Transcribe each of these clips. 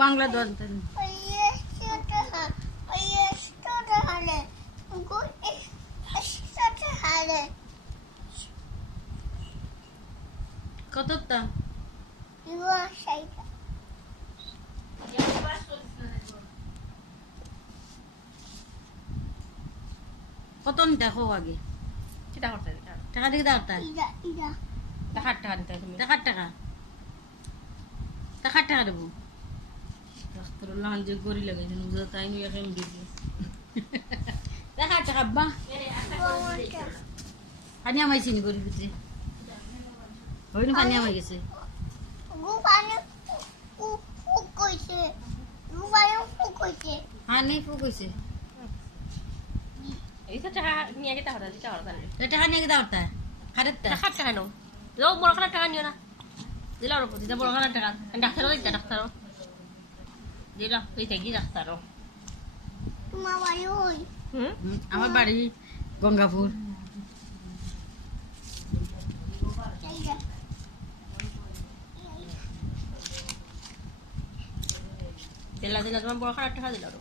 বাংলা দোয়ান কত দাম কত দেখো আগে টাকা দিকে দাও টাকার টাকা দেবো যে গড়ি লাগাইছেন তাই নিয়ে এখন দিবি টাকার টাকা বা পানি আমাইছি নি গরিব ভিতরে হইনি পানি আমাই গেছে পানি ফুক হয়েছে টাকা নিয়ে গেতে হবে টাকা নিয়ে দাও টাকা নাও বড় খারাপ টাকা নিও না দিলাম দিতে বড় খারাপ টাকা ডাক্তারও দিতে ডাক্তারও দিলাম তুই থেকে ডাক্তারও আমার বাড়ি গঙ্গাপুর দিলা দিলা তোমার বড় খারাপ টাকা দিলাম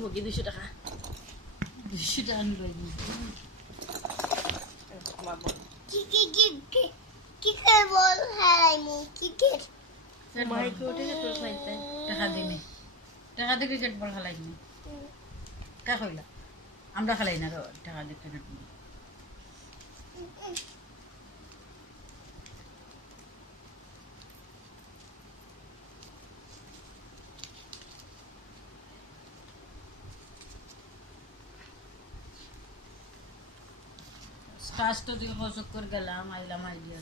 মুরগি 200 টাকা 200 টাকা নিয়ে টাকা দিনে টাকা দিয়ে ক্রিকেট বল খেলাই নি কা কইলা আমরা খেলাই না টাকা দিয়ে ক্রিকেট বল ফার্স্ট তো দিকে বসক করে গেলাম আইলাম idea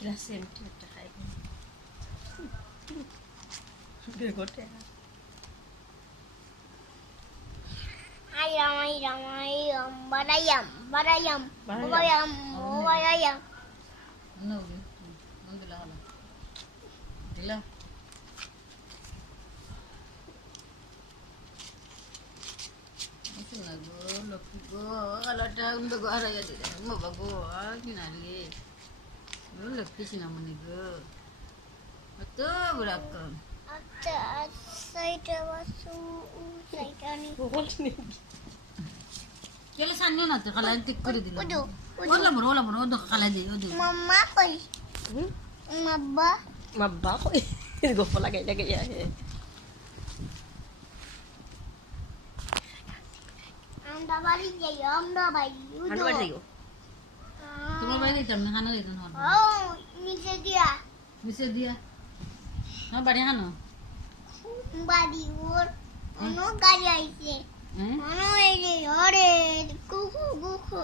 Gracias, te traigo. Begote. Barayam. No, no দিলা হলো দিলা না গো লক্ষ্মী গো আলাটা উন্দ গো হারাইয়া দিলে বাবা গো আর কি না রে লক্ষ্মী ছিল মনে গো অত বড় কম আচ্ছা সাইটা বাসু সাইটা নি কেলে সান্নিও না তো খালা ঠিক করে দিল ওলা মর ওদ খালা দে ওদ মাম্মা কই Mabba ko. Hindi ko pala kaya আমরা বাড়ি যাই আমরা বাড়ি Ano ba tayo? তোমার বাড়ি দিতাম না খানা দিতাম না ও নিচে দিয়া মিশে দিয়া না বাড়ি খানো বাড়ি ওর অন্য গাড়ি আইছে হ্যাঁ অন্য এই যে ওরে কুকু কুকু